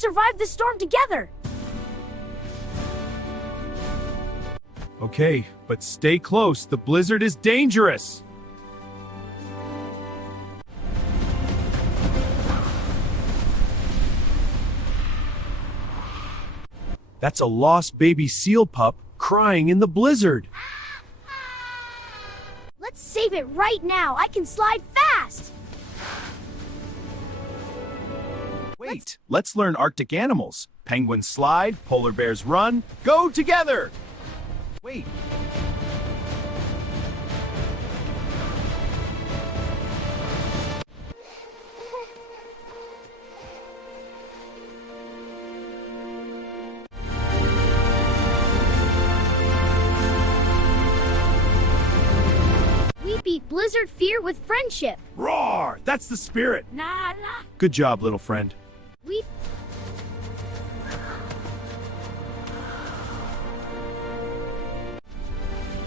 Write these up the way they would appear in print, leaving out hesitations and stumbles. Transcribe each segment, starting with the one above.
survive the storm together. Okay, but stay close. The blizzard is dangerous. That's a lost baby seal pup crying in the blizzard. Let's save it right now. I can slide fast. Wait, let's learn Arctic animals. Penguins slide, polar bears run. Go together! Wait. We beat blizzard fear with friendship. Roar! That's the spirit. Nah. Good job, little friend. We...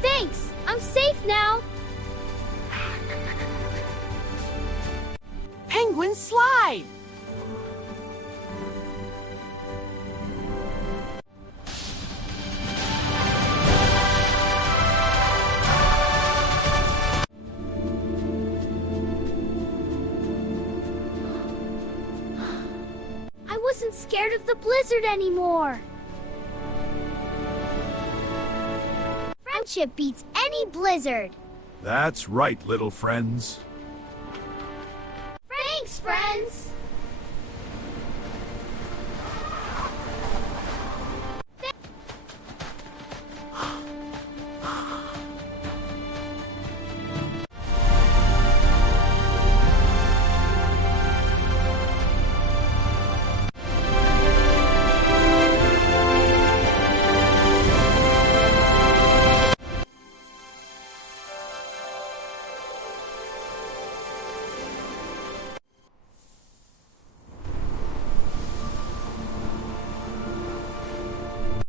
Thanks! I'm safe now! Penguin slide! I wasn't scared of the blizzard anymore. Friendship beats any blizzard. That's right, little friends. Thanks, friends!